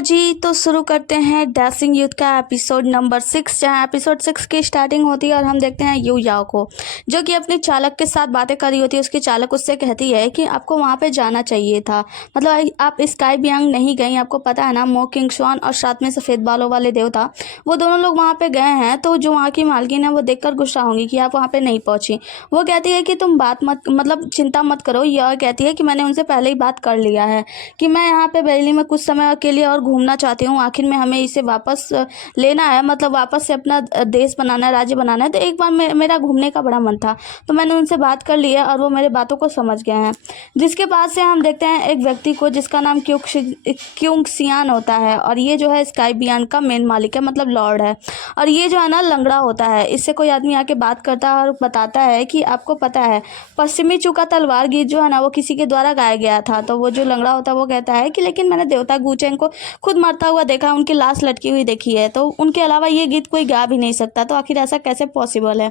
जी, तो शुरू करते हैं डैशिंग यूथ का एपिसोड नंबर 6, जहाँ एपिसोड 6 की स्टार्टिंग होती है और हम देखते हैं यू याओ को, जो कि अपने चालक के साथ बातें कर रही होती है। उसकी चालक उससे कहती है कि आपको वहाँ पे जाना चाहिए था, मतलब आप स्काई बियांग नहीं गई। आपको पता है ना, मो किंगशुआन और साथ में सफ़ेद बालों वाले देवता, वो दोनों लोग वहाँ पे गए हैं। तो जो वहाँ की मालकिन है वो देखकर गुस्सा होंगी कि आप वहाँ पे नहीं पहुँची। वो कहती है कि तुम बात मत मतलब चिंता मत करो। यह कहती है कि मैंने उनसे पहले ही बात कर लिया है कि मैं यहाँ पे बरेली में कुछ समय के लिए और घूमना चाहती हूँ। आखिर में हमें इसे वापस लेना है, मतलब वापस से अपना देश बनाना है, राज्य बनाना है। तो एक बार मेरा घूमने का बड़ा मन था, तो मैंने उनसे बात कर ली है और वो मेरे बातों को समझ गए हैं। जिसके बाद से हम देखते हैं एक व्यक्ति को जिसका नाम क्यूंगसियान होता है, और ये जो है स्काई बियॉन्ड का मेन मालिक है, मतलब लॉर्ड है। और ये जो है ना लंगड़ा होता है। इससे कोई आदमी आके बात करता है और बताता है कि आपको पता है पश्चिमी चूका तलवार गीत जो है ना वो किसी के द्वारा गाया गया था। तो वो जो लंगड़ा होता है वो कहता है कि लेकिन मैंने देवता गुचेंग को खुद मरता हुआ देखा, उनकी लाश लटकी हुई देखी है, तो उनके अलावा ये गीत कोई गा भी नहीं सकता, तो आखिर ऐसा कैसे पॉसिबल है।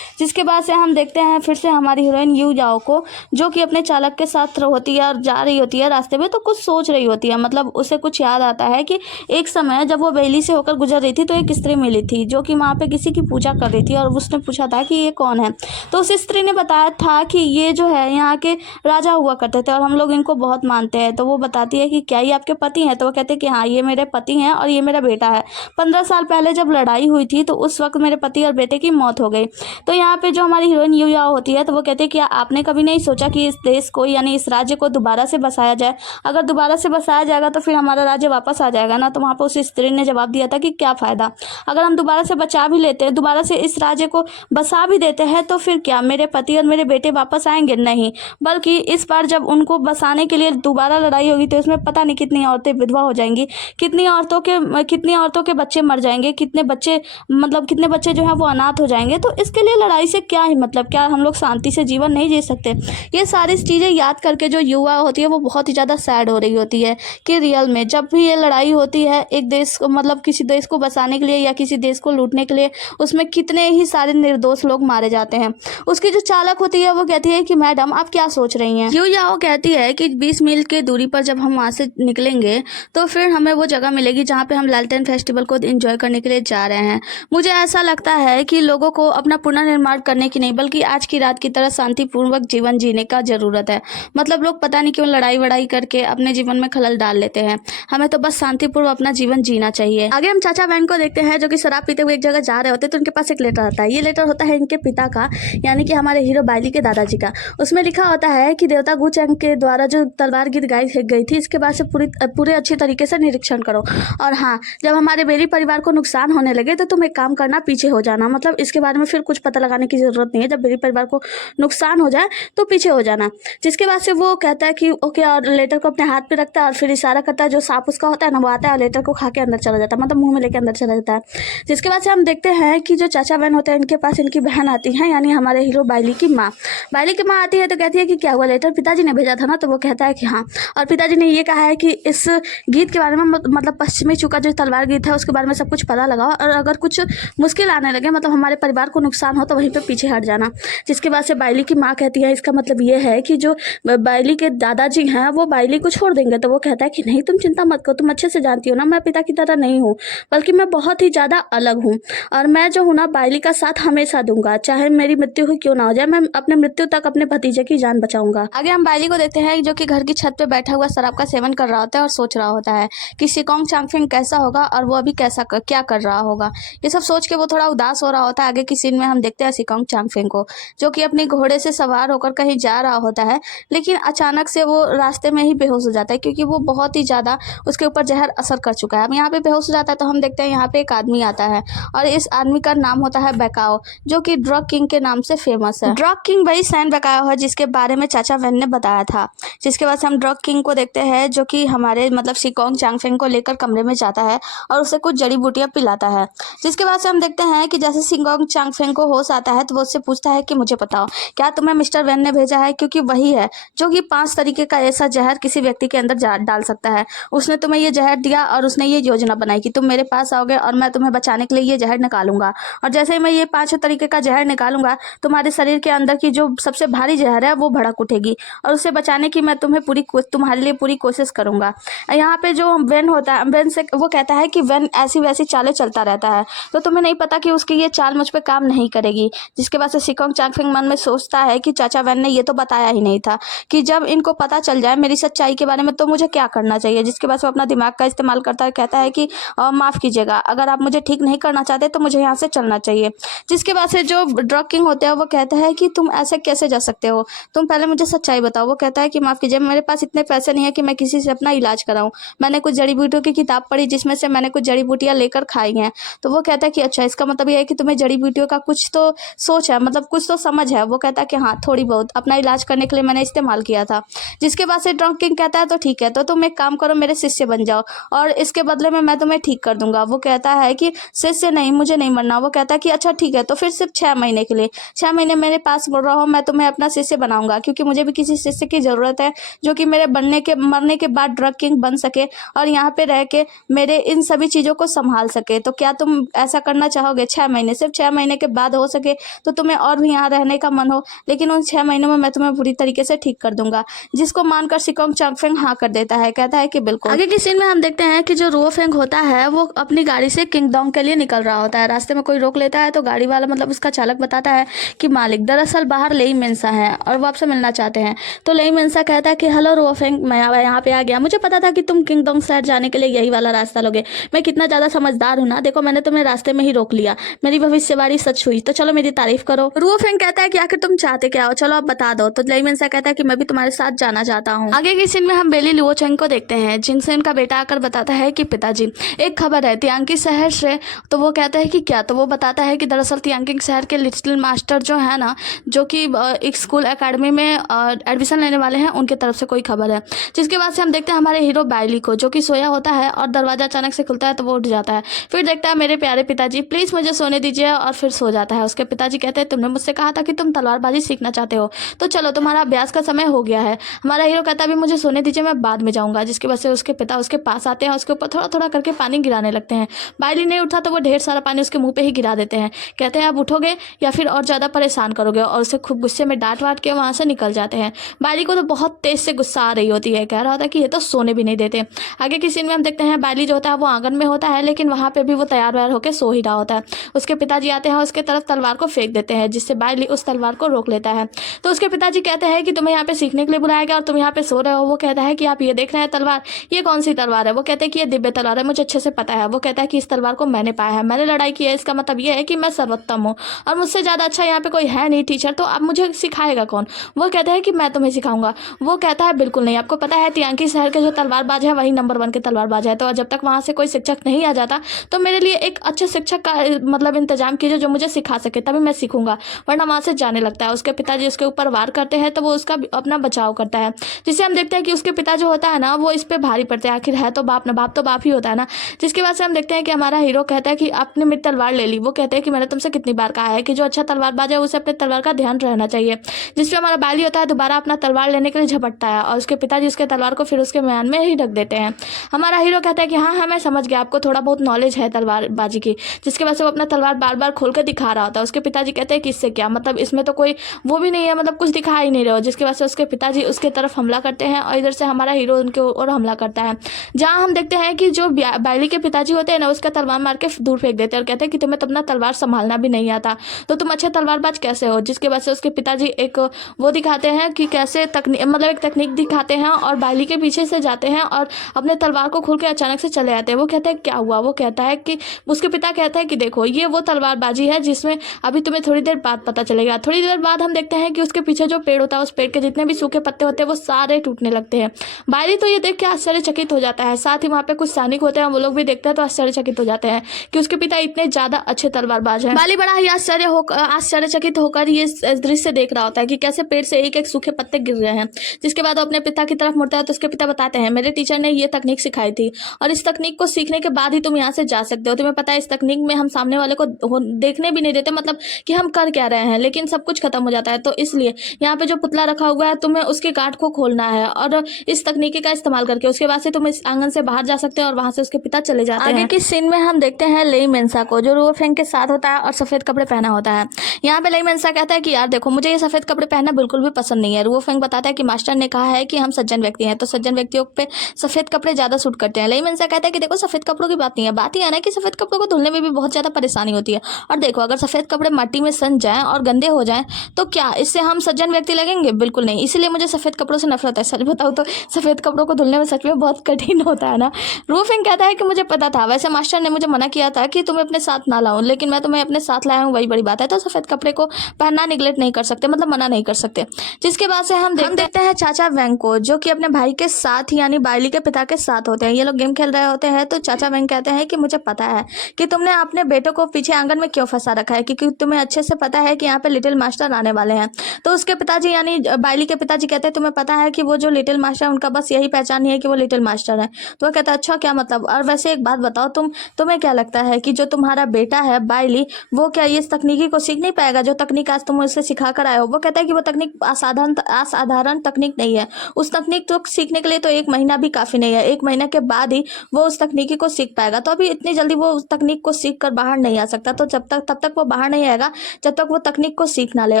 जिसके बाद से हम देखते हैं फिर से हमारी हीरोइन यू याओ को, जो कि अपने चालक के साथ होती है और जा रही होती है रास्ते में। तो कुछ सोच रही होती है, मतलब उसे कुछ याद आता है कि एक समय जब वो बेली से होकर गुजर रही थी तो एक स्त्री मिली थी जो कि वहाँ पे किसी की पूजा कर रही थी, और उसने पूछा था कि ये कौन है। तो उस स्त्री ने बताया था कि ये जो है यहाँ के राजा हुआ करते थे और हम लोग इनको बहुत मानते हैं। तो वो बताती है कि क्या ये आपके पति हैं। तो वो कहते हैं कि हाँ, ये मेरे पति हैं और ये मेरा बेटा है। 15 साल पहले जब लड़ाई हुई थी तो उस वक्त मेरे पति और बेटे की मौत हो गई। तो यहाँ पे जो हमारी हीरोइन यू याओ होती है, तो वो कहती है कि आपने कभी नहीं सोचा कि इस देश को यानी इस राज्य को दोबारा से बसाया जाए। अगर दोबारा से बसाया जाएगा तो फिर हमारा राज्य वापस आ जाएगा ना। तो वहाँ पर उस स्त्री ने जवाब दिया था कि क्या फ़ायदा, अगर हम दोबारा से बचा भी लेते हैं, दोबारा से इस राज्य को बसा भी देते हैं, तो फिर क्या मेरे पति और मेरे बेटे वापस आएंगे? नहीं, बल्कि इस बार जब उनको बसाने के लिए दोबारा लड़ाई होगी तो इसमें पता नहीं कितनी औरतें विधवा हो जाएंगी, कितनी औरतों के बच्चे मर जाएंगे, कितने बच्चे जो हैं वो अनाथ हो जाएंगे। तो इसके लिए लड़ाई से क्या ही मतलब, क्या हम लोग शांति से जीवन नहीं जी सकते? ये सारी चीज़ें याद करके जो युवा होती है वो बहुत ही ज़्यादा सैड हो रही होती है कि रियल में जब भी ये लड़ाई होती है एक देश को, मतलब किसी देश को बसाने के लिए या किसी देश को लूटने के लिए, उसमें कितने ही सारे निर्दोष लोग मारे जाते हैं। उसकी जो चालक होती है वो कहती है कि मैडम आप क्या सोच रही हैं। यू याओ कहती है कि 20 मील की दूरी पर जब हम वहाँ से निकलेंगे तो फिर हमें वो जगह मिलेगी जहाँ पे हम लालटेन फेस्टिवल को एंजॉय करने के लिए जा रहे हैं। मुझे ऐसा लगता है कि लोगों को अपना पुनर्निर्माण करने की नहीं, बल्कि आज की रात की तरह शांतिपूर्वक जीवन जीने का ज़रूरत है। मतलब लोग पता नहीं क्यों लड़ाई वड़ाई करके अपने जीवन में खलल डाल लेते हैं। हमें तो बस शांतिपूर्वक अपना जीवन जीना चाहिए। आगे हम चाचा बहन को देखते हैं जो कि शराब पीते हुए एक जगह जा रहे होते हैं। तो उनके पास एक लेटर आता है। ये लेटर होता है इनके पिता का, यानी कि हमारे हीरो बाइली के दादाजी का। उसमें लिखा होता है कि देवता गुचेंग के द्वारा जो तलवार गीत गाई गई थी, इसके बाद से पूरे अच्छी तरीके से निरीक्षण करो। और हाँ, जब हमारे बेली परिवार को नुकसान होने लगे तो तुम एक काम करना, पीछे हो जाना। मतलब इसके बारे में फिर कुछ पता लगाने की जरूरत नहीं है। जब बेली परिवार को नुकसान हो जाए तो पीछे हो जाना। जिसके बाद से वो कहता है कि ओके, और लेटर को अपने हाथ पे रखता है और फिर इशारा करता है। जो सांप उसका होता है ना, वो आता है और लेटर को खा के अंदर चला जाता है, मतलब मुंह में लेके अंदर चला जाता है। जिसके बाद से हम देखते हैं कि जो चाचा बहन होते हैं इनके पास इनकी बहन आती है, यानी हमारे हीरो बाइली की माँ। बाइली की माँ आती है तो कहती है कि क्या हुआ, लेटर पिताजी ने भेजा था ना। तो वो कहता है कि हाँ, और पिताजी ने ये कहा है कि इस गीत के बारे में, मतलब पश्चिमी चूका जो तलवार गीत है उसके बारे में सब कुछ पता लगाओ, और अगर कुछ मुश्किल आने लगे, मतलब हमारे परिवार को नुकसान हो, तो वहीं पे पीछे हट जाना। जिसके बाद से बाइली की माँ कहती है इसका मतलब ये है कि जो बाइली के दादाजी हैं वो बाइली को छोड़ देंगे। तो वो कहता है कि नहीं, तुम चिंता मत करो, तुम अच्छे से जानती हो ना मैं पिता की तरह नहीं हूँ, बल्कि मैं बहुत ही ज़्यादा अलग हूँ, और मैं जो हूँ ना बाइली का साथ हमेशा दूंगा, चाहे मेरी मृत्यु ही क्यों ना हो जाए, मैं अपने मृत्यु तक अपने भतीजे की जान बचाऊंगा। आगे हम बाइली को देखते हैं जो कि घर की छत पे बैठा हुआ शराब का सेवन कर रहा होता है और सोच रहा होता है कि शिकोंग चांगफेंग कैसा होगा और वो अभी क्या कर रहा होगा। ये सब सोच के वो थोड़ा उदास हो रहा होता है। आगे की सीन में हम देखते हैं शिकोंग चांगफेंग को, जो कि अपने घोड़े से सवार होकर कहीं जा रहा होता है, लेकिन अचानक से वो रास्ते में ही बेहोश हो जाता है, क्योंकि वो बहुत ही ज़्यादा उसके ऊपर जहर असर कर चुका है। अब यहाँ पे बेहोश हो जाता है। तो हम देखते हैं यहाँ पे एक आदमी आता है और इस आदमी का नाम होता है बेकाओ, जो कि ड्रग किंग के नाम से फेमस है। ड्रग किंग वही सैन बेकाओ है जिसके बारे में चाचा वेन ने बताया था। जिसके बाद से हम ड्रग किंग को देखते हैं जो कि हमारे मतलब शिकोंग चांगफेंग को लेकर कमरे में जाता है और उसे कुछ जड़ी बूटियां पिलाता है। जिसके बाद से हम देखते हैं कि जैसे शिकोंग चांगफेंग को होश आता है तो वो उससे पूछता है कि मुझे बताओ क्या तुम्हें मिस्टर वेन ने भेजा है, क्योंकि वही है जो कि 5 तरीके का ऐसा जहर किसी व्यक्ति के अंदर डाल सकता है। उसने तुम्हें ये जहर दिया और उसने ये योजना बनाई कि तुम मेरे पास आओगे और मैं तुम्हें बचाने के लिए ये जहर निकालूंगा, और जैसे ही मैं ये 5 तरीके का जहर निकालूंगा तुम्हारे शरीर के अंदर की जो सबसे भारी जहर है वो भड़क उठेगी, और उससे बचाने की मैं तुम्हारे लिए पूरी कोशिश करूंगा। यहाँ पे जो वेन होता है, वेन से वो कहता है कि वेन ऐसी वैसी चालें चलता रहता है, तो तुम्हें नहीं पता कि उसकी ये चाल मुझ पे काम नहीं करेगी। जिसके बाद से सिकोंग चांगफिंग मन में सोचता है कि चाचा वेन ने ये तो बताया ही नहीं था कि जब इनको पता चल जाए मेरी सच्चाई के बारे में तो मुझे क्या करना चाहिए। जिसके बाद से वो अपना दिमाग का इस्तेमाल करता है, कहता है कि माफ़ कीजिएगा, अगर आप मुझे ठीक नहीं करना चाहते तो मुझे यहाँ से चलना चाहिए। जिसके बाद से जो ड्रग किंग होते हैं वो कहता है कि तुम ऐसे कैसे जा सकते हो, तुम पहले मुझे सच्चाई बताओ। वो कहता है कि माफ़ कीजिए, मेरे पास इतने पैसे नहीं है कि मैं किसी से अपना इलाज कराऊं। मैंने कुछ जड़ी बूटियों की किताब पढ़ी जिसमें से मैंने कुछ जड़ी बूटियां लेकर खाई हैं। तो वो कहता है कि अच्छा, इसका मतलब ये है कि तुम्हें जड़ी बूटियों का कुछ तो सोच है, मतलब कुछ तो समझ है। वो कहता है कि हाँ, थोड़ी बहुत अपना इलाज करने के लिए मैंने इस्तेमाल किया था। जिसके बाद से ड्रग किंग कहता है तो ठीक है, तो तुम एक काम करो, मेरे शिष्य बन जाओ और इसके बदले में मैं तुम्हें ठीक कर दूंगा। वो कहता है कि शिष्य नहीं, मुझे नहीं मरना। वो कहता है कि अच्छा ठीक है, तो फिर सिर्फ 6 महीने के लिए, 6 महीने मेरे पास रहो, मैं तुम्हें अपना शिष्य बनाऊंगा, क्योंकि मुझे भी किसी शिष्य की ज़रूरत है जो कि मेरे मरने के बाद ड्रग किंग बन सके और यहाँ पे रह के मेरे इन सभी चीज़ों को संभाल सके। तो क्या तुम ऐसा करना चाहोगे? 6 महीने, सिर्फ 6 महीने के बाद हो सके तो तुम्हें और भी यहाँ रहने का मन हो, लेकिन उन 6 महीनों में मैं तुम्हें पूरी तरीके से ठीक कर दूंगा। जिसको मानकर सिकोंग चांगफिंग हाँ कर देता है, कहता है कि बिल्कुल। आगे की सीन में हम देखते हैं कि जो रुओ फेंग होता है वो अपनी गाड़ी से किंगडोंग के लिए निकल रहा होता है। रास्ते में कोई रोक लेता है तो गाड़ी वाला, मतलब उसका चालक, बताता है कि मालिक दरअसल बाहर लेई मेंसा है और वो आपसे मिलना चाहते हैं। तो लेई मेंसा कहता है कि हेलो रुओ फेंग, मैं यहाँ पे आ गया, मुझे पता था कि तुम किंगडोंग शहर जाने के लिए यही वाला रास्ता लोगे। मैं कितना ज़्यादा समझदार हूँ ना, देखो मैंने तुम्हें रास्ते में ही रोक लिया, मेरी भविष्यवाणी सच हुई, तो चलो मेरी तारीफ करो। रुओ फेंग कहता है कि आखिर तुम चाहते क्या हो, चलो आप बता दो। तो लेई मेंसा कहता है कि मैं भी तुम्हारे साथ जाना चाहता हूँ। आगे की सीन में हम बेली लुओ चेंग को देखते हैं, जिनसे उनका बेटा आकर बताता है कि पिताजी एक खबर है तियांकी शहर से। तो वो कहता है कि क्या? तो वो बताता है कि दरअसल तियांकिंग शहर के लिटिल मास्टर जो है ना, जो कि एक स्कूल एकेडमी में एडमिशन लेने वाले हैं, उनके तरफ से कोई खबर है। जिसके बाद से हम देखते हैं हमारे हीरो बाइली को, जो कि सोया होता है और दरवाजा अचानक से खुलता है तो वो उठ जाता है। फिर देखता है मेरे प्यारे पिताजी, प्लीज़ मुझे सोने दीजिए, और फिर सो जाता है। उसके पिताजी कहते हैं तुमने मुझसे कहा था कि तुम तलवारबाजी सीखना चाहते हो, तो चलो तुम्हारा अभ्यास का समय हो गया है। हमारा हीरो कहता है अभी मुझे सोने दीजिए, मैं बाद में जाऊँगा। जिसकी वजह से उसके पिता उसके पास आते हैं, उसके ऊपर थोड़ा थोड़ा करके पानी गिराने लगते हैं। बाइली नहीं उठा तो वो ढेर सारा पानी उसके मुंह पे ही गिरा देते हैं। कहते हैं अब उठोगे या फिर और ज़्यादा परेशान करोगे, और उसे खूब गुस्से में डांट वाट के वहाँ से निकल जाते हैं। बाइली को तो बहुत तेज से गुस्सा आ रही होती है, कह रहा होता है कि ये तो सोने भी नहीं देते। आगे की सीन में हम देखते हैं बाइली जो होता है वो आंगन में होता है, लेकिन वहाँ पे भी वो तैयार व्यार होकर सो ही रहा होता है। उसके पिताजी आते हैं, उसके तरफ तलवार को फेंक देते हैं, जिससे बाइली उस तलवार को रोक लेता है। तो उसके पिताजी कहते हैं कि तुम्हें यहाँ पे सीखने के लिए बुलाया गया और तुम यहाँ पे सो रहे हो। वो कहता है कि आप ये देख रहे हैं तलवार, ये कौन सी तलवार है? वो कहते हैं कि ये दिव्य तलवार है, मुझे अच्छे से पता है। वो कहता है कि इस तलवार को मैंने पाया है, मैंने लड़ाई की है, इसका मतलब ये है कि मैं सर्वोत्तम हूँ और मुझसे ज़्यादा अच्छा यहाँ पे कोई है नहीं टीचर, तो अब मुझे सिखाएगा कौन? वो कहता है कि मैं तुम्हें सिखाऊंगा। वो कहता है बिल्कुल नहीं, आपको पता है तियांकी शहर के जो तलवारबाज है वही नंबर 1 के तलवारबाज है, तो जब तक वहाँ से कोई शिक्षक नहीं आ जाता तो मेरे लिए एक अच्छे शिक्षक का मतलब इंतजाम कीजिए जो मुझे सिखा सके, तभी मैं सीखूंगा, वरना वहाँ से जाने लगता है। उसके पिताजी उसके ऊपर वार करते हैं तो वो उसका अपना बचाव करता है, जिससे हम देखते हैं कि उसके पिता जो होता है ना वो इस पर भारी पड़ते हैं, आखिर है तो बाप ना, बाप तो बाप ही होता है ना। जिसकी वजह से हम देखते हैं कि हमारा हीरो कहता है कि आपने मेरी तलवार ले ली। वो कहते हैं कि मैंने तुमसे कितनी बार कहा है कि जो अच्छा तलवारबाज है उसे अपने तलवार का ध्यान रहना चाहिए। जिसपे हमारा बाली होता है दोबारा अपना तलवार लेने के लिए झपटता है और उसके पिताजी उसके तलवार को फिर उसके म्यान में ही रख देते हैं। हमारा हीरो कहता है कि हाँ हाँ मैं समझ गया, आपको थोड़ा बहुत नॉलेज है तलवारबाजी की। जिसकी वजह से वो अपना तलवार बार बार खोल कर दिखा रहा होता है। उसके पिताजी कहते हैं कि इससे क्या मतलब, इसमें तो कोई वो भी नहीं है, मतलब कुछ दिखा ही नहीं रहा हो। जिसकी वजह से उसके पिताजी उसके तरफ हमला करते हैं और इधर से हमारा हीरो उनके और हमला करता है। जहाँ हम देखते हैं कि जो बाइली के पिताजी होते हैं ना उसका तलवार मार के दूर फेंक देते हैं और कहते हैं कि तुम्हें तो अपना तलवार संभालना भी नहीं आता, तो तुम अच्छे तलवारबाज कैसे हो। जिसकी वजह से उसके पिताजी एक वो दिखाते हैं कि कैसे मतलब एक तकनीक दिखाते हैं और बाइली के पीछे से जाते हैं और अपने तलवार को खोल के अचानक से चले जाते हैं। वो कहते हैं क्या हुआ? वो कहता है कि उसके पिता कहता है कि देखो ये वो तलवारबाजी है जिसमें अभी तुम्हें थोड़ी देर बाद पता चलेगा। थोड़ी देर बाद हम देखते हैं कि उसके पीछे जो पेड़ होता है उस पेड़ के जितने भी सूखे पत्ते होते हैं वो सारे टूटने लगते हैं। बाइली तो ये देख के आश्चर्यचकित हो जाता है, साथ ही वहाँ पे कुछ सैनिक होते हैं वो लोग भी देखते हैं तो आश्चर्यचकित हो जाते हैं कि उसके पिता इतने ज्यादा अच्छे तलवारबाज हैं। बाली बड़ा ही आश्चर्यचकित होकर ये दृश्य देख रहा होता है कि कैसे पेड़ से एक एक सूखे पत्ते गिर रहे हैं। जिसके बाद वो अपने पिता की तरफ मुड़ता है तो उसके पिता बताते हैं मेरे टीचर ने ये तकनीक सिखाई थी और इस तकनीक को सीखने के बाद ही तुम यहाँ से जा सकते हो। तुम्हें पता है इस तकनीक में हम सामने वाले को देखने भी नहीं देते, मतलब कि हम कर क्या रहे हैं, लेकिन सब कुछ खत्म हो जाता है। तो इसलिए यहाँ पे जो पुतला रखा हुआ है तुम्हें उसके गांठ को खोलना है और इस तकनीकी का इस्तेमाल करके उसके बाद से तुम इस आंगन से बाहर जा सकते हो और वहां से उसके पिता चले जाते हैं। आगे की सीन में हम देखते हैं लेई मेंसा को, जो रुओ फेंग के साथ होता है और सफेद कपड़े पहना होता है। यहाँ पे लेई मेंसा कहता है कि यार देखो मुझे ये सफेद कपड़े पहनना बिल्कुल भी पसंद नहीं है। रुओ फेंग बताता है कि मास्टर ने कहा है कि हम सज्जन व्यक्ति हैं तो सज्जन व्यक्तियों पे सफेद कपड़े ज़्यादा सूट करते हैं। लेमन सा कहता है कि देखो सफ़ेद कपड़ों की बात नहीं है, बात ही है ना कि सफ़ेद कपड़ों को धुलने में भी बहुत ज़्यादा परेशानी होती है। और देखो अगर सफ़ेद कपड़े मट्टी में सन जाएँ और गंदे हो जाएँ तो क्या इससे हम सज्जन व्यक्ति लगेंगे? बिल्कुल नहीं। इसीलिए मुझे सफ़ेद कपड़ों से नफरत है। सच बताऊँ तो सफ़ेद कपड़ों को धुलने में सच में बहुत कठिन होता है ना। रूफिंग कहता है कि मुझे पता था, वैसे मास्टर ने मुझे मना किया था कि तुम्हें अपने साथ ना लाऊं, लेकिन मैं तुम्हें अपने साथ लाया हूँ, वही बड़ी बात है। तो सफ़ेद कपड़े को पहनना निगलेक्ट नहीं कर सकते, मतलब मना नहीं कर सकते। जिसके बाद से हम देखते हैं चाचा वेंग को, जो कि अपने भाई के साथ यानी बाइली के पिता के साथ होते हैं। ये लोग गेम खेल रहे होते हैं तो चाचा वेंग कहते हैं कि मुझे पता है कि तुमने अपने बेटों को पीछे आंगन में क्यों फंसा रखा है, क्योंकि तुम्हें अच्छे से पता है कि यहाँ पे लिटिल मास्टर आने वाले हैं। तो उसके पिताजी यानी बाइली के पिताजी कहते हैं तुम्हें पता है कि वो जो लिटिल मास्टर है उनका बस यही पहचान ही है कि वो लिटिल मास्टर है। तो वो कहता है अच्छा क्या मतलब, और वैसे एक बात बताओ तुम्हें क्या लगता है कि जो तुम्हारा बेटा है बाइली, वो क्या इस तकनीकी को सीख नहीं पाएगा जो तकनीक आज तुम उससे सिखा कर आए हो? वो कहता है कि वो तकनीक असाधारण तकनीक नहीं है। उस तकनीक को सीखने के लिए तो 1 महीना भी काफ़ी नहीं है। 1 महीने के बाद ही वो उस तकनीकी को सीख पाएगा। तो अभी इतनी जल्दी वो उस तकनीक को सीख कर बाहर नहीं आ सकता। तो तब तक वो बाहर नहीं आएगा जब तक वो तकनीक को सीख ना ले।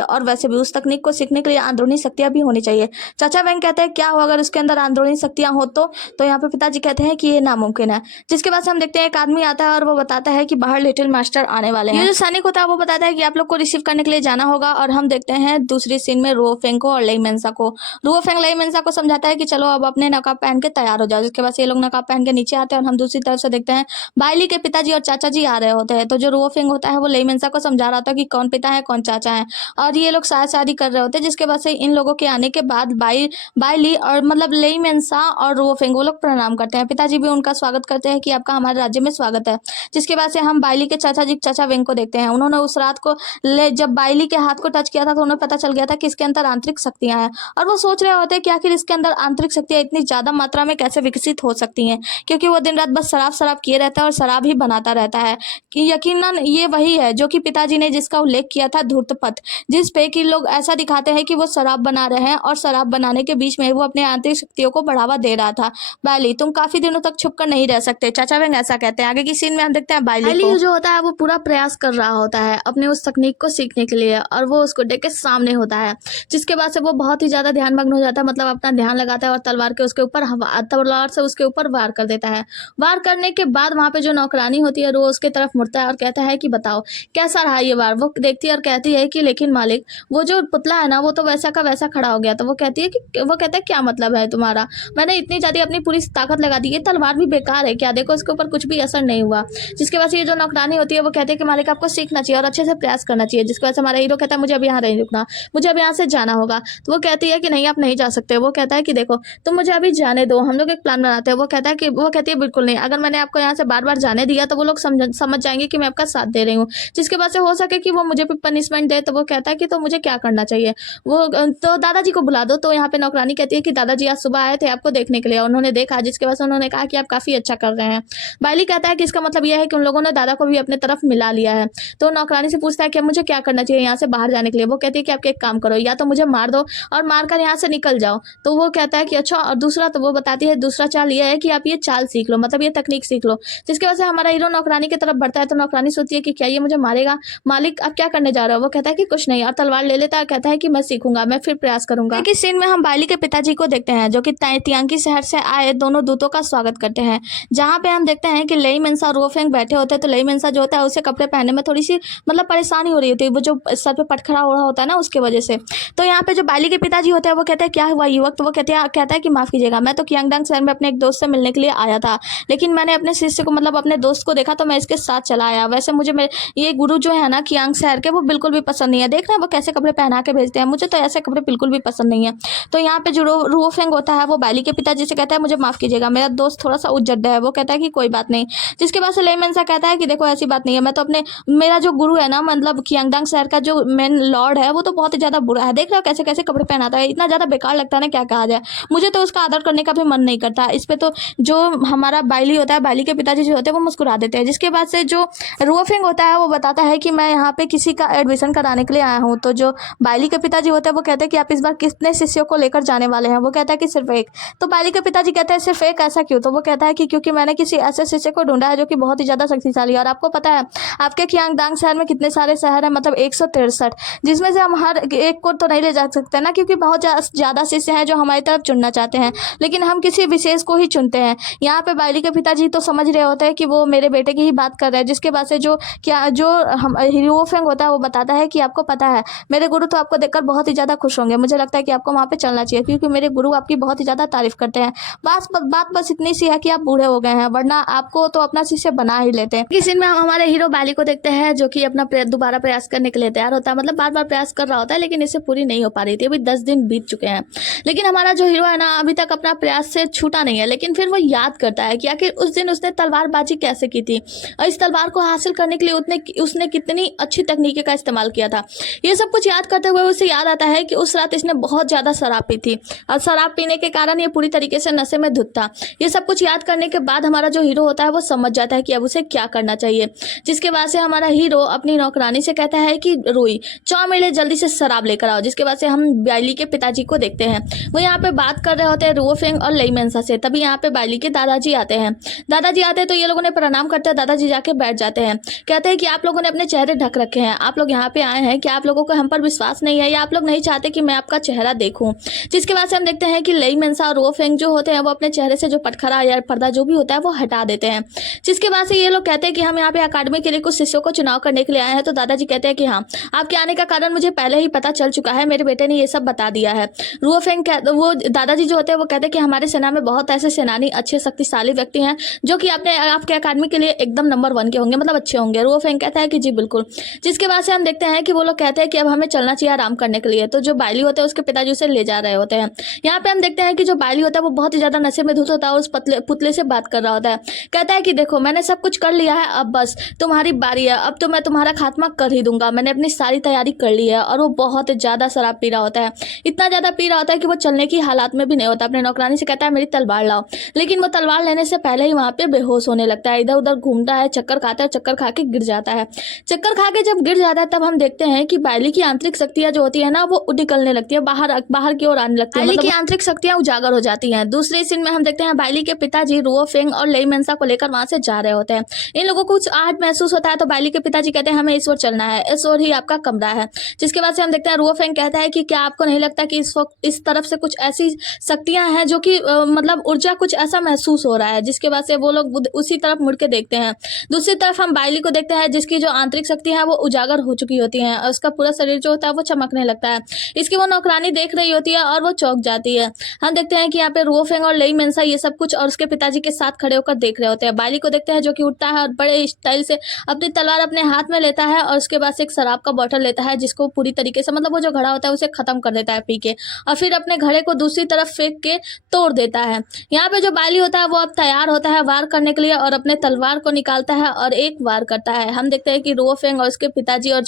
और वैसे भी उस तकनीक को सीखने के लिए अंदरूनी शक्तियाँ भी होनी चाहिए। चाचा वेंग कहते हैं क्या हो अगर उसके अंदर अंदरूनी शक्तियाँ हो तो यहाँ पे पिताजी कहते हैं कि ये नामुमकिन है। जिसके बाद से हम देखते हैं एक आदमी आता है और वो बताता है कि बाहर लिटिल मास्टर आने वाले हैं। ये जो सैनिक होता है वो बताता है कि आप लोग को रिसीव करने के लिए जाना होगा। और हम देखते हैं दूसरी सीन में रुओफेंग को और लेइमेंसा को। रुओफेंग लेइमेंसा को समझाता है कि चलो अब अपने नकाब पहन के तैयार हो जाओ। जिसके बाद से ये लोग नकाब पहन के नीचे आते हैं और हम दूसरी तरफ से देखते हैं बाइली के पिताजी और चाचा जी आ रहे होते हैं। तो जो रुओफेंग होता है वो लेइमेंसा को समझा रहा था कि कौन पिता है कौन चाचा है, और ये लोग शादी कर रहे होते हैं। जिसके बाद से इन लोगों के आने के बाद बाइली और मतलब लेइमेंसा और रुओफेंग वो लोग प्रणाम करते हैं। पिताजी भी उनका स्वागत करते हैं कि आपका हमारे राज्य में स्वागत है। जिसके बाद से हम बाइली के चाचा वेंग को देखते हैं। उन्होंने उस रात को जब बाइली के हाथ को टच किया था तो उन्हें पता चल गया था कि इसके अंदर आंतरिक शक्तियां हैं। और वो सोच रहे होते हैं कि आखिर इसके अंदर आंतरिक शक्तियां इतनी ज्यादा मात्रा में कैसे विकसित हो सकती हैं, क्योंकि वो दिन रात बस शराब किए रहता है और शराब ही बनाता रहता है। कि यकीनन ये वही है जो कि पिताजी ने जिसका उल्लेख किया था धूर्तपथ, जिस पे कि लोग ऐसा दिखाते हैं कि वो शराब बना रहे हैं और शराब बनाने के बीच में वो अपने आंतरिक शक्तियों को बढ़ावा दे रहा था। बाइली तुम काफी दिनों तक छुप कर नहीं रह सकते, चाचा वेंग ऐसा कहते हैं। आगे की सीन में हम देखते हैं बाइली जो होता है वो पूरा प्रयास कर रहा होता है अपने उस तकनीक को सीखने के लिए, और वो उस गुड्डे के सामने होता है। जिसके बाद से वो बहुत ही ज्यादा ध्यानमग्न हो जाता है, मतलब अपना ध्यान लगाता है और तलवार से उसके ऊपर वार कर देता है। वार करने के बाद वहां पे जो नौकरानी होती है वो उसके तरफ मुड़ता है और कहता है कि बताओ कैसा रहा ये वार। वो देखती है और कहती है कि लेकिन मालिक वो जो पुतला है ना वो तो वैसा का वैसा खड़ा हो गया। तो वो कहता है क्या मतलब है तुम्हारा, मैंने इतनी ज्यादा अपनी पूरी ताकत लगा दी, ये तलवार भी बेकार है क्या, देखो इसके ऊपर कुछ भी असर नहीं हुआ। जिसके बाद से ये जो नौकरानी होती है वो कहती है कि मालिक आपको सीखना चाहिए और अच्छे से प्रयास करना चाहिए। जिसकी वजह से हमारा हीरो कहता है मुझे अब यहाँ नहीं रुकना, मुझे अब यहाँ से जाना होगा। तो वो कहती है कि नहीं आप नहीं जा सकते। वो कहता है कि देखो तुम मुझे अभी जाने दो, हम लोग एक प्लान बनाते हैं। वो कहती है बिल्कुल नहीं, अगर मैंने आपको यहाँ से बार बार जाने दिया तो वो लोग समझ जाएंगे कि मैं आपका साथ दे रही हूँ। जिसके बाद से हो सके कि वो मुझे भी पनिशमेंट दे। तो वो कहता है कि तो मुझे क्या करना चाहिए, वो तो दादाजी को बुला दो। तो यहाँ पे नौकरानी कहती है कि दादाजी आज सुबह आए थे आपको देखने के लिए, उन्होंने देखा। जिसके बाद से उन्होंने कहा कि आप काफी अच्छा कर रहे हैं। बाइली कहता है कि इसका मतलब यह है कि उन लोगों ने दादा को भी अपने तरफ मिला लिया है। तो नौकरानी से पूछता है कि मुझे क्या करना चाहिए यहाँ से बाहर जाने के लिए। वो कहती है कि आप एक काम करो, या तो मुझे मार दो और मारकर यहाँ से निकल जाओ। तो वो कहता है कि अच्छा, और दूसरा, तो वो बताती है दूसरा चाल ये है कि आप ये चाल सीख लो, मतलब ये तकनीक सीख लो। जिसकी वजह से हमारा हीरो नौकरानी की तरफ बढ़ता है। तो नौकरानी सोचती है कि क्या ये मुझे मारेगा, मालिक आप क्या करने जा रहे हो। वो कहता है कि कुछ नहीं, और तलवार ले लेता है, कहता है कि मैं सीखूंगा, मैं फिर प्रयास करूंगा। इस सीन में हम बाइली के पिताजी को देखते हैं जो कि तियांकी शहर से आए दोनों दूतों का स्वागत करते हैं। जहाँ पे हम देखते हैं कि लेइमेंसा और रुओफेंग बैठे होते हैं। तो लेइमेंसा जो होता है उसे कपड़े पहनने में थोड़ी सी मतलब परेशानी हो रही होती है, वो जो सर पे पटखड़ा हो रहा होता है ना उसकी वजह से। तो यहाँ पे जो बाइली के पिताजी होते हैं वो कहते हैं क्या हुआ युवक। तो वो कहता है कि माफ कीजिएगा, मैं तो कियांगडांग शहर में अपने एक दोस्त से मिलने के लिए आया था, लेकिन मैंने अपने शिष्य को मतलब अपने दोस्त को देखा तो मैं इसके साथ चला आया। वैसे मुझे ये गुरु जो है ना कियांग शहर के, वो बिल्कुल भी पसंद नहीं है। देख रहे हैं वो कैसे कपड़े पहना के भेजते हैं, मुझे तो ऐसे कपड़े बिल्कुल भी पसंद नहीं है। तो यहाँ पे जो रुओफेंग होता है वो बाइली के पिताजी से कहता है मुझे माफ कीजिएगा, मेरा दोस्त थोड़ा सा उज्जड है। वो कहता है कि कोई बात नहीं। जिसके बाद से लेइमेंसा कहता है कि देखो ऐसी बात नहीं है, मैं तो मेरा जो गुरु है ना मतलब कियांगडांग शहर का जो मेन लॉर्ड है वो तो बहुत ही ज्यादा बुरा है। देख रहे हो कैसे कैसे कपड़े पहनाता है, इतना ज्यादा बेकार लगता है ना, क्या कहा जाए। मुझे तो उसका आदर करने का भी मन नहीं करता। इस पे तो जो हमारा बाइली होता है, बाइली के पिताजी जो होते हैं वो मुस्कुरा देते हैं। जिसके बाद से जो रुओफेंग होता है वो बताता है कि मैं यहाँ पे किसी का एडमिशन कराने के लिए आया हूँ। तो जो बाइली के पिताजी होते हैं वो कहते हैं कि आप इस बार कितने शिष्यों को लेकर जाने वाले हैं। वो कहता है कि सिर्फ एक। तो बाइली के पिताजी कहते हैं सिर्फ एक, ऐसा क्यों। तो वो कहता है कि क्योंकि मैंने किसी ऐसे शिष्य को ढूंढा है जो कि बहुत ही ज्यादा शक्तिशाली है। और आपको पता है आपके कियांगडांग शहर में कितने सारे शहर है, मतलब 163, जिसमें से हम हर एक को तो नहीं ले जा सकते ना, क्योंकि बहुत ज्यादा शिष्य हैं जो हमारी तरफ चुनना चाहते हैं। लेकिन हम किसी विशेष फेस को ही चुनते हैं। यहाँ पे बाइली के पिताजी तो समझ रहे होते हैं कि वो मेरे बेटे की ही बात कर रहे हैं, जिसके बाद से जो हम हीरो फेंग होता है वो बताता है कि आपको पता है मेरे गुरु तो आपको देखकर बहुत ही ज़्यादा खुश होंगे, मुझे लगता है कि आपको वहाँ पे चलना चाहिए क्योंकि मेरे गुरु आपकी बहुत ही ज़्यादा तारीफ करते हैं। बात बस इतनी सी है कि आप बूढ़े हो गए हैं, वरना आपको तो अपना शिष्य बना ही लेते हैं। इस सीन में हम हमारे हीरो बाइली को देखते हैं जो कि अपना दोबारा प्रयास करने के लिए तैयार होता है, मतलब बार बार प्रयास कर रहा होता है लेकिन इससे पूरी नहीं हो पा रही थी। अभी 10 दिन बीत चुके हैं लेकिन हमारा जो हीरो है ना अभी तक अपना प्रयास से छूटा नहीं है। लेकिन फिर वो याद करता है कि आखिर उस दिन उसने तलवारबाजी कैसे की थी और इस तलवार को हासिल करने के लिए उसने कितनी अच्छी तकनीकी का इस्तेमाल किया था। ये सब कुछ याद करते हुए उसे याद आता है कि उस रात इसने बहुत ज़्यादा शराब पी थी और शराब पीने के कारण ये पूरी तरीके से नशे में धुत था। ये सब कुछ याद करने के बाद हमारा जो हीरो होता है वो समझ जाता है कि अब उसे क्या करना चाहिए, जिसके बाद से हमारा हीरो अपनी नौकरानी से कहता है कि रुई चाय मेरे जल्दी से शराब लेकर आओ। जिसके बाद से हम बाइली के पिताजी को देखते हैं, वो यहाँ पे बात कर रहे होते हैं रुओ फेंग और लेई मेंसा से। तभी यहाँ पे बाइली के दादाजी आते हैं। दादाजी आते हैं तो ये लोगों ने प्रणाम करते हैं, दादाजी जाके बैठ जाते हैं। कहते हैं कि आप लोगों ने अपने चेहरे ढक रखे हैं, आप लोग यहाँ पे आए हैं कि आप लोगों को हम पर विश्वास नहीं है या आप लोग नहीं चाहते कि मैं आपका चेहरा देखूं। जिसके बाद से हम देखते हैं कि लेई मेंसा और रुओ फेंग जो होते हैं वो अपने चेहरे से जो पटखरा या पर्दा जो भी होता है वो हटा देते हैं। जिसके बाद से ये लोग कहते हैं कि हम यहाँ पे अकादमी के लिए कुछ शिष्यों को चुनाव करने के लिए आए हैं। तो दादाजी कहते हैं कि हाँ, आपके आने का कारण मुझे पहले ही पता चल चुका है, मेरे बेटे ने ये सब बता दिया है। रुओ फेंग वो दादाजी जो होते हैं वो कहते हैं कि हमारे सेना में बहुत ऐसे सेनानी अच्छे शक्तिशाली व्यक्ति हैं जो कि आपके अकादमी के लिए एकदम नंबर 1 के होंगे, मतलब अच्छे होंगे। रुओ फेंग कहता है कि जी बिल्कुल। जिसके बाद से हम देखते हैं कि वो लोग कहते हैं कि अब हमें चलना चाहिए आराम करने के लिए। तो जो बाइली होते हैं उसके पिताजी उसे ले जा रहे होते हैं। यहाँ पे हम देखते हैं कि जो बाइली होता है वो बहुत ही ज्यादा नशे में धुत होता है और उस पुतले से बात कर रहा होता है। कहता है कि देखो मैंने सब कुछ कर लिया है, अब बस तुम्हारी बारी है, अब तो मैं तुम्हारा खात्मा कर ही दूंगा, मैंने अपनी सारी तैयारी कर ली है। और वो बहुत ज्यादा शराब पी रहा होता है, इतना ज्यादा पी रहा होता है कि वो चलने की हालात में भी नहीं होता। अपने नौकरानी से कहता है मेरी तलवार लाओ, लेकिन वो तलवार लेने से पहले ही वहां पे बेहोश होने लगता है, इधर उधर घूमता है, चक्कर खाता है, चक्कर खा के गिर जाता है। चक्कर खा के जब गिर जाता है तब हम देखते हैं कि बाइली की आंतरिक शक्तियां जो होती है ना वो निकलने लगती है, बाहर की ओर आने लगती है, बाइली की आंतरिक शक्तियां उजागर हो जाती हैं। दूसरे सीन में हम देखते हैं बाइली के पिताजी रुओ फेंग और लेई मेंसा को लेकर वहां से जा रहे होते हैं। इन लोगों को कुछ आहट महसूस होता है तो बाइली के पिताजी कहते हैं हमें इस ओर चलना है, इस ओर ही आपका कमरा है। जिसके बाद से हम देखते हैं रुओ फेंग कहता है कि क्या आपको नहीं लगता कि इस वक्त इस तरफ से कुछ ऐसी शक्तियां हैं जो कि मतलब ऊर्जा कुछ ऐसा महसूस हो रहा है। जिसके बाद से वो लोग उसी तरफ मुड़ के देखते हैं। दूसरी तरफ हम बाइली को देखते हैं जिसकी जो आंतरिक शक्ति है वो उजागर हो चुकी होती है और उसका पूरा शरीर जो होता है वो चमकने लगता है। इसकी वो नौकरानी देख रही होती है और वो चौंक जाती है। हम देखते हैं कि यहाँ पे रुओ फेंग और लेई मेंसा ये सब कुछ और उसके पिताजी के साथ खड़े होकर देख रहे होते हैं। बाइली को देखते हैं जो कि उठता है और बड़े स्टाइल से अपनी तलवार अपने हाथ में लेता है और उसके बाद से एक शराब का बोतल लेता है जिसको पूरी तरीके से मतलब वो जो घड़ा होता है उसे खत्म कर देता है पी के, और फिर अपने घड़े को दूसरी तरफ फेंक के तोड़ देता है। यहाँ पे जो बाइली होता है वो अब तैयार होता है वार करने के लिए और अपने तलवार को निकालता है और एक वार करता है। हम देखते हैं कि रुओ फेंग और उसके पिताजी और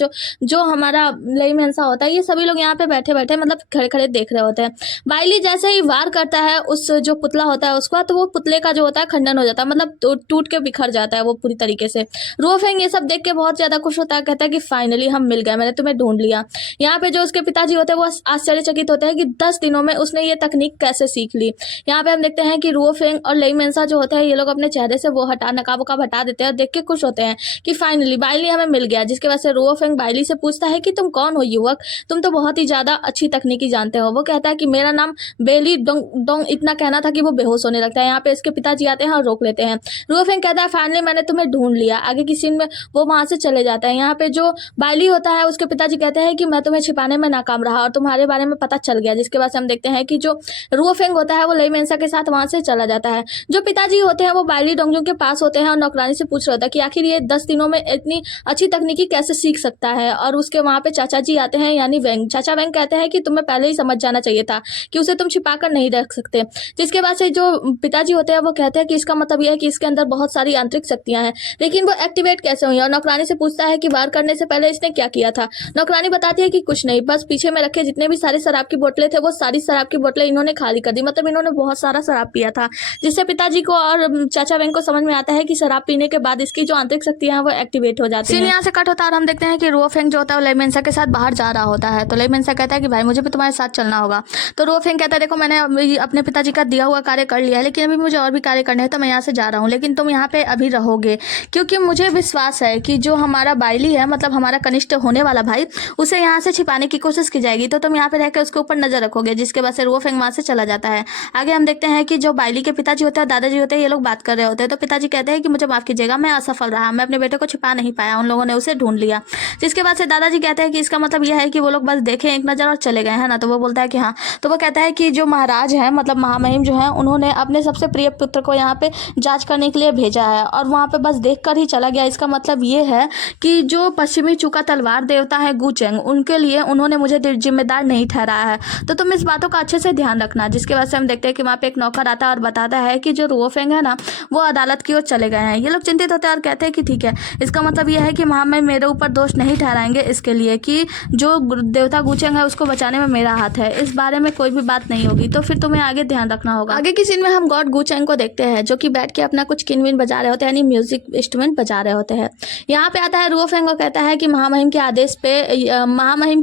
जो हमारा लेई मेंसा होता है ये सभी लोग यहाँ पे बैठे बैठे मतलब खड़े खड़े देख रहे होते हैं। बाइली जैसे ही वार करता है उस जो पुतला होता है उसका, तो वो पुतले का जो होता है खंडन हो जाता है, मतलब टूट के बिखर जाता है वो पूरी तरीके से। रुओ फेंग ये सब देख के बहुत ज्यादा खुश होता है, कहता है कि फाइनली हम मिल गए, मैंने तुम्हें ढूंढ लिया। यहाँ पे जो उसके पिताजी होते हैं वो आश्चर्यचकित होते हैं कि 10 दिनों में उसने ये तकनीक कैसे सीख ली। यहाँ पे हम देखते हैं कि रुओ फेंग और लेई मेंसा जो होता है ये लोग अपने चेहरे से वो नकाब वकाब हटा देते हैं और देख के खुश होते हैं कि फाइनली बाइली हमें मिल गया। जिसके वजह से रुओ फेंग बाइली से पूछता है कि तुम कौन हो युवक, तुम तो बहुत ही ज्यादा अच्छी तकनीकी जानते हो। वो कहता है कि मेरा नाम बेली डोंग इतना कहना था कि वो बेहोश होने लगता है। यहाँ पे इसके पिताजी आते हैं और रोक लेते हैं। रुओ फेंग कहता है फाइनली मैंने तुम्हें ढूंढ लिया। आगे की सीन में वो वहां से चले जाता है। यहाँ पे जो बाइली होता है उसके पिताजी कहते हैं कि मैं तुम्हें छिपाने में नाकाम रहा और तुम्हारे बारे में पता चल गया। जिसके बाद से हम देखते हैं कि जो रुओ फेंग होता है वो लेई मेंसा के साथ वहां से चला जाता है। जो पिताजी होते हैं वो बाइली डोंगजुंग के पास होते हैं और नौकरानी से पूछ रहा होता है कि आखिर ये 10 दिनों में इतनी अच्छी तकनीकी कैसे सीख सकता है। और उसके वहां पे चाचा जी आते हैं यानी वेंग। चाचा वेंग कहते हैं कि तुम्हें पहले ही समझ जाना चाहिए था कि उसे तुम छिपा कर नहीं रख सकते। जिसके बाद से जो पिताजी होते हैं वो कहते हैं कि इसका मतलब यह है कि इसके अंदर बहुत सारी आंतरिक शक्तियां हैं, लेकिन वो एक्टिवेट कैसे हुई। और नौकरानी से पूछता है कि वार करने से पहले इसने क्या किया था। नौकरानी बताती है कि कुछ नहीं, बस पीछे में रखे जितने भी सारे शराब की बोतलें थे वो सारी शराब की बोतलें इन्होंने खाली कर दी, मतलब इन्होंने बहुत सारा शराब पिया था। जिससे पिताजी को और चाचा वेंग को समझ में आता है कि शराब पीने के बाद इसकी जो आंतरिक शक्तियां हैं वो एक्टिवेट हो जाती हैं। यहाँ से कट होता है और हम देखते हैं कि रुओ फेंग जो होता है लेई मेंसा के साथ बाहर जा रहा होता है। तो लेई मेंसा कहता है कि भाई मुझे भी तुम्हारे साथ चलना होगा। तो रुओ फेंग कहता है देखो मैंने अपने पिताजी का दिया हुआ कार्य कर लिया है, लेकिन अभी मुझे और भी कार्य करने हैं, तो मैं यहाँ से जा रहा हूँ, लेकिन तुम यहाँ पे अभी रहोगे क्योंकि मुझे विश्वास है कि जो हमारा बाइली है मतलब हमारा कनिष्ठ होने वाला भाई, उसे यहाँ से छिपाने की कोशिश की जाएगी, तो तुम यहाँ पे रहकर उसके ऊपर नजर रखोगे। जिसके बाद से रुओ फेंग वहां से चला जाता है। आगे हम देखते हैं हैं कि जो बाइली के पिताजी होते हैं, दादाजी होते हैं, ये लोग बात कर रहे होते हैं। तो पिताजी कहते हैं कि मुझे माफ़ कीजिएगा, मैं असफल रहा, मैं अपने बेटे को छिपा नहीं पाया, उन लोगों ने उसे ढूंढ लिया। जिसके बाद से दादाजी कहते हैं कि इसका मतलब यह है कि वो लोग बस देखें एक नज़र और चले गए, है ना। तो वो बोलता है कि हाँ। तो वो कहता है कि जो महाराज हैं, मतलब महामहिम जो है, उन्होंने अपने सबसे प्रिय पुत्र को यहाँ पे जांच करने के लिए भेजा है और वहाँ पे बस देख कर ही चला गया। इसका मतलब ये है कि जो पश्चिमी चूका तलवार देवता है गुचेंग, उनके लिए उन्होंने मुझे जिम्मेदार नहीं ठहराया है। तो तुम इस बातों का अच्छे से ध्यान रखना। जिसके बाद से हम देखते हैं कि वहाँ पे एक नौकर आता है और बताता है कि जो रुओफेंग है ना, वो अदालत की ओर चले गए हैं। ये लोग चिंतित होते हैं और कहते हैं कि ठीक है, इसका मतलब यह है कि महामहिम मेरे ऊपर दोष नहीं ठहराएंगे इसके लिए कि जो देवता गुचेंग है उसको बचाने में मेरा हाथ है, इस बारे में कोई भी बात नहीं होगी। तो फिर तुम्हें आगे ध्यान रखना होगा। आगे की सीन में हम गॉड गुचेंग को देखते हैं जो कि बैठ के अपना कुछ किनविन बजा रहे होते हैं, यानी म्यूजिक इंस्ट्रूमेंट बजा रहे होते हैं। यहाँ पे आता है रुओफेंग और कहता है कि महामहिम के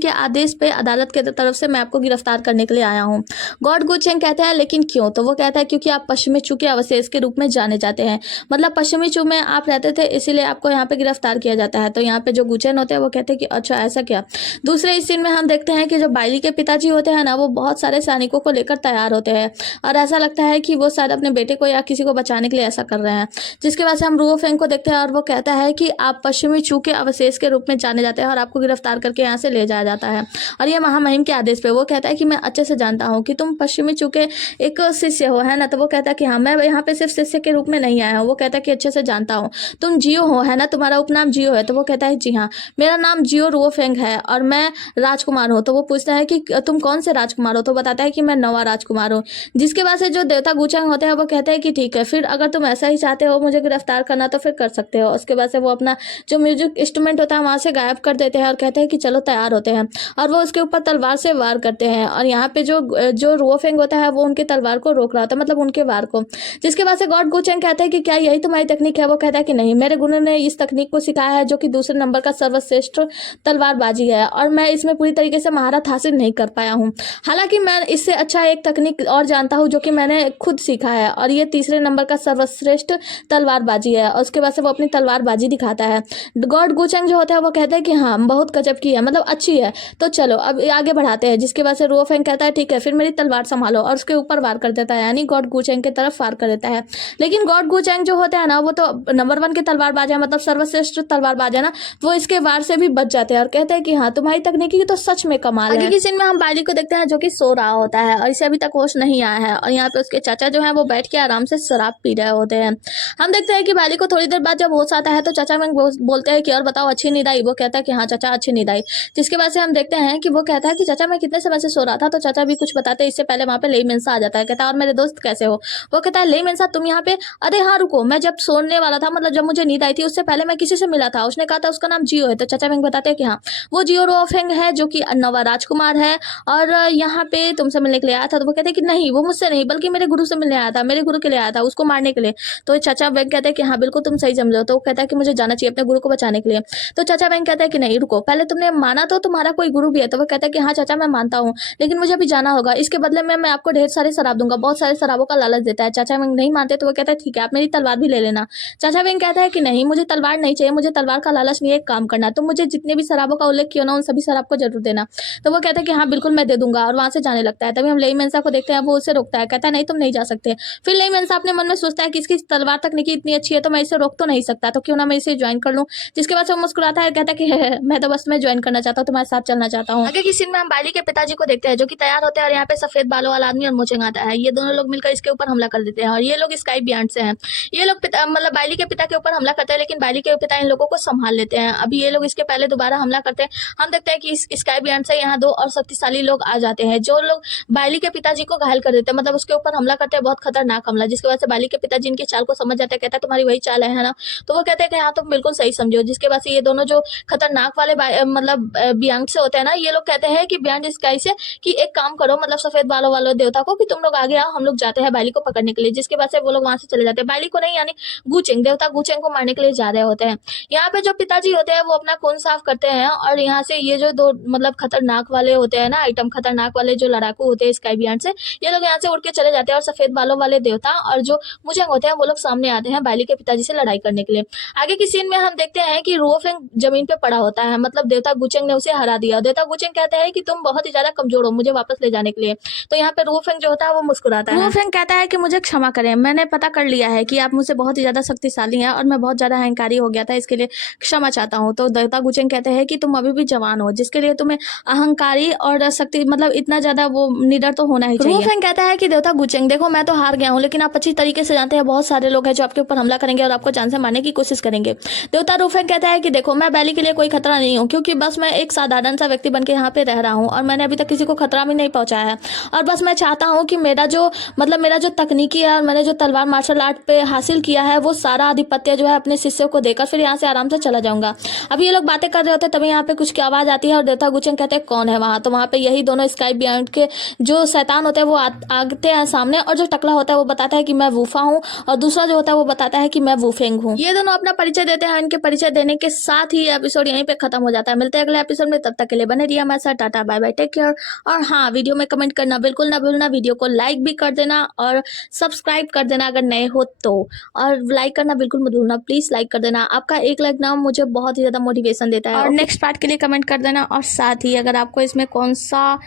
आदेश पे अदालत के तरफ से मैं आपको गिरफ्तार करने के लिए आया हूँ। गॉड गुचेंग कहते हैं लेकिन क्यों? तो वो कहता है क्योंकि आप पश्चिमी चू के अवशेष के रूप में जाने जाते हैं, मतलब पश्चिमी चू में आप रहते थे, इसीलिए आपको यहाँ पे गिरफ्तार किया जाता है। तो यहाँ पे जो गुचेन होते हैं वो कहते हैं कि अच्छा ऐसा क्या। दूसरे इस सीन में हम देखते हैं कि जो बाइली के पिताजी होते हैं ना, वो बहुत सारे सैनिकों को लेकर तैयार होते हैं और ऐसा लगता है कि वो शायद अपने बेटे को या किसी को बचाने के लिए ऐसा कर रहे हैं। जिसके बाद से हम रुओफेंग को देखते हैं और वो कहता है कि आप पश्चिमी चू के अवशेष के रूप में जाने जाते हैं और आपको गिरफ्तार करके यहाँ से ले जाया जाता है और ये महामहिम के आदेश पे। वो कहता है कि मैं अच्छे से जानता हूँ कि तुम पश्चिमी चू के एक शिष्य हो, है ना। तो वो कहता है कि हाँ, मैं यहाँ पे सिर्फ शिष्य के रूप में नहीं आया हूँ। वो कहता है कि अच्छे से जानता हूँ, तुम जियो हो, है ना, तुम्हारा उपनाम जियो है। तो वो कहता है जी हाँ, मेरा नाम जियो रुओफेंग है और मैं राजकुमार हूँ। तो वो पूछता है कि तुम कौन से राजकुमार हो? तो बताता है कि मैं नवा राजकुमार हूँ। जिसके बाद से जो देवता गुचेंग होते हैं वो कहते हैं कि ठीक है, फिर अगर तुम ऐसा ही चाहते हो मुझे गिरफ्तार करना तो फिर कर सकते हो। उसके बाद से वो अपना जो म्यूजिक इंस्ट्रूमेंट होता है वहाँ से गायब कर देते हैं और कहते हैं कि चलो तैयार होते हैं और वो उसके ऊपर तलवार से वार करते हैं और यहाँ पे जो रुओफेंग होता है वो उनके तलवार को रोक रहा होता है, मतलब उनके वार को। जिसके बाद से गॉड गुचेंग कहते हैं कि क्या यही तुम्हारी तकनीक है? वो कहता है कि नहीं, मेरे गुरु ने इस तकनीक को सिखाया है जो कि दूसरे नंबर का सर्वश्रेष्ठ तलवारबाजी है और मैं इसमें पूरी तरीके से महारत हासिल नहीं कर पाया हूँ। हालांकि मैं इससे अच्छा एक तकनीक और जानता हूँ जो कि मैंने खुद सीखा है और ये तीसरे नंबर का सर्वश्रेष्ठ तलवारबाजी है। और उसके बाद से वो अपनी तलवारबाजी दिखाता है। गॉड गुचेंग जो होता है वो कहते हैं कि हाँ, बहुत गजब की है, मतलब अच्छी है, तो चलो अब आगे बढ़ाते हैं। जिसके बाद से रुओफेंग कहता है ठीक है, फिर मेरी तलवार संभालो और उसके ऊपर वार कर देता है, यानी गॉड गुचेंग की तरफ वार कर देता है। लेकिन गॉड गुचेंग जो होते हैं ना, वो तो नंबर 1 के तलवारबाज है, मतलब सर्वश्रेष्ठ तलवारबाज है ना, वो इसके वार से भी बच जाते हैं और कहते हैं कि हाँ, तुम्हारी तकनीकी तो सच में कमाल है। आगे की सीन में हम बाइली को देखते हैं जो कि सो रहा होता है और इसे अभी तक होश नहीं आया है और यहाँ पे उसके चाचा जो है वो बैठ के आराम से शराब पी रहे होते हैं। हम देखते हैं कि बाइली को थोड़ी देर बाद जब होश आता है तो चाचा में बोलते हैं कि और बताओ अच्छी नींद आई? वो कहता है कि हाँ चाचा, अच्छी नींद आई। जिसके बाद से हम देखते हैं कि वो कहता है कि चाचा मैं कितने समय से सो रहा था। तो चाचा भी कुछ बताते हैं। इससे पहले वहाँ पे लेई मेंसा आ जाता है, कहता है और मेरे दोस्त कैसे हो? वो कहता है लेई मेंसा तुम यहाँ पे? अरे हाँ रुको, मैं जब सोने वाला था, मतलब जब मुझे नींद आई थी उससे पहले मैं किसी से मिला था, उसने कहा था उसका नाम जियो है। तो चाचा मेंग बताते हैं कि हाँ, वो जियो रुओफेंग है जो कि नवा राजकुमार है और यहाँ पे तुमसे मिलने के लिए आया था। तो वो कहते हैं कि नहीं, वो मुझसे नहीं बल्कि मेरे गुरु से मिलने आया था, मेरे गुरु के लिए आया था, उसको मारने के लिए। तो चाचा बैंक कहते हैं कि हाँ बिल्कुल तुम सही समझो। तो वो कहता है कि मुझे जाना चाहिए अपने गुरु को बचाने के लिए। तो चाचा बैंक कहता है कि नहीं रुको, पहले तुमने माना तो तुम्हारा कोई गुरु भी है? तो वो कहता है कि हाँ चाचा मैं मानता हूँ, लेकिन मुझे अभी जाना होगा, इसके बदले में मैं आपको ढेर सारे शराब दूंगा। बहुत सारे शराबों का लालच देता है। चाचा बैंक नहीं मानते तो वो कहता है ठीक है, आप मेरी तलवार भी ले लेना। चाचा बैंक कहता है कि नहीं, मुझे तलवार नहीं चाहिए, मुझे तलवार का लालच नहीं है, एक काम करना, तुम मुझे जितने भी शराबों का उल्लेख किया ना उन सभी शराब को जरूर देना। तो वो कहता है कि हाँ बिल्कुल मैं दे दूंगा और वहां से जाने लगता है। तभी हम लेई मेंसा को देखते हैं, वो उसे रोकता है, कहता है नहीं तुम नहीं जा सकते। फिर लेई मेंसा अपने मन में सोचता है कि इसकी तलवार तकनीकी इतनी अच्छी है तो मैं इसे रोक तो नहीं सकता, तो क्यों ना मैं इसे ज्वाइन कर लूँ। जिसके बाद से वो मुस्कुराता है, कहता है कि मैं तो बस में ज्वाइन करना चाहता हूँ, तुम्हारे साथ चलना चाहता हूँ। आगे की सीन में हम बाइली के पिताजी को देखते हैं जो कि तैयार होते हैं और यहाँ पे सफेद बालों वाला आदमी और मोचेंग आता है। ये दोनों लोग मिलकर इसके ऊपर हमला कर देते हैं और ये लोग स्काई बियॉन्ड से हैं। ये लोग मतलब बाइली के पिता के ऊपर हमला करते हैं, लेकिन बाइली के पिता इन लोगों को संभाल लेते हैं। अभी ये लोग इसके पहले दोबारा हमला करते हैं। हम देखते हैं कि इस स्काई बियॉन्ड से यहाँ 2 और शक्तिशाली लोग आ जाते हैं जो लोग बाइली के पिताजी को घायल कर देते हैं, मतलब उसके ऊपर हमला करते हैं, बहुत खतरनाक हमला। जिसकी वजह से बाइली के पिताजी इनकी चाल को समझ जाते हैं, कहता है तुम्हारी वही चाल है ना। तो वो कहते हैं कि हाँ तुम बिल्कुल सही समझो। जिसके बाद से ये दोनों जो खतरनाक वाले मतलब बियॉन्ड से होते हैं ना, ये लोग कहते हैं कि बियॉन्ड स्काई से कि एक काम करो, मतलब सफेद बालों वाले देवता को, कि तुम लोग आगे आओ, हम लोग जाते हैं बाइली को पकड़ने के लिए। जिसके बाद से वो लोग वहां से चले जाते हैं, बाइली को नहीं यानी गुचेंग देवता गुचेंग को मारने के लिए जा रहे होते हैं। यहाँ पे जो पिताजी होते हैं वो अपना खून साफ करते हैं और यहाँ से ये जो 2 मतलब खतरनाक वाले होते हैं ना आइटम, खतरनाक वाले जो लड़ाकू होते हैं स्काई बियॉन्ड से, ये लोग यहाँ से उड़ के चले जाते हैं और सफेद बालों वाले देवता और जो गुचेंग होते हैं वो लोग सामने आते हैं बाइली के पिताजी से लड़ाई करने के लिए। आगे की सीन में हम देखते हैं कि रुओफेंग जमीन पे पड़ा होता है, मतलब देवता गुचेंग ने उसे हरा दिया। देवता गुचेंग कहते हैं कि तुम बहुत ही ज्यादा कमजोर हो मुझे वापस ले जाने के लिए। तो यहाँ पे रुओफेंग जो होता है वो मुस्कुराता जाता है। वुफेंग कहता है कि मुझे क्षमा करें, मैंने पता कर लिया है कि आप मुझसे बहुत ही ज़्यादा शक्तिशाली हैं और मैं बहुत ज़्यादा अहंकारी हो गया था, इसके लिए क्षमा चाहता हूँ। तो देवता गुचेंग कहते हैं कि तुम अभी भी जवान हो, जिसके लिए तुम्हें अहंकारी और शक्ति मतलब इतना ज़्यादा वो निडर तो होना ही चाहिए। वुफेंग कहता है कि देवता गुचेंग देखो, मैं तो हार गया हूँ, लेकिन आप अच्छी तरीके से जानते हैं बहुत सारे लोग हैं जो आपके ऊपर हमला करेंगे और आपको जान से मारने की कोशिश करेंगे। देवता वुफेंग कहता है कि देखो, मैं बैली के लिए कोई खतरा नहीं हूँ, क्योंकि बस मैं एक साधारण सा व्यक्ति बनकर यहाँ पे रह रहा हूँ और मैंने अभी तक किसी को खतरा भी नहीं पहुंचाया है। और बस मैं चाहता हूँ कि मेरा जो तकनीकी है और मैंने जो तलवार मार्शल आर्ट पे हासिल किया है, वो सारा आधिपत्य जो है अपने शिष्यों को देकर फिर यहाँ से आराम से चला जाऊंगा। अभी ये लोग बातें कर रहे होते तभी यहाँ पे कुछ की आवाज आती है और देवता गुचेंग कहते हैं कौन है वहाँ। तो वहाँ पे यही दोनों स्काई बियॉन्ड के जो शैतान होते हैं वो आते हैं सामने, और जो टकला होता है वो बताता है कि मैं वूफा हूँ और दूसरा जो होता है वो बताता है कि मैं वूफेंग हूँ। ये दोनों अपना परिचय देते हैं। इनके परिचय देने के साथ ही एपिसोड यहीं पे खत्म हो जाता है। मिलते हैं अगले एपिसोड में, तब तक के लिए बने रहिए हमारे साथ। Tata bye bye, take care. और हाँ, वीडियो में कमेंट करना बिल्कुल ना भूलना, वीडियो को लाइक भी कर देना और सब्सक्राइब कर देना अगर नए हो तो, और लाइक करना बिल्कुल मत भूलना, प्लीज लाइक कर देना। आपका एक लाइक ना मुझे बहुत ही ज्यादा मोटिवेशन देता है। और नेक्स्ट पार्ट के लिए कमेंट कर देना। और साथ ही अगर आपको इसमें कौन सा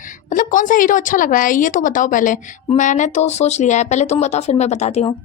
हीरो अच्छा लग रहा है ये तो बताओ पहले। मैंने तो सोच लिया है, पहले तुम बताओ फिर मैं बताती हूँ।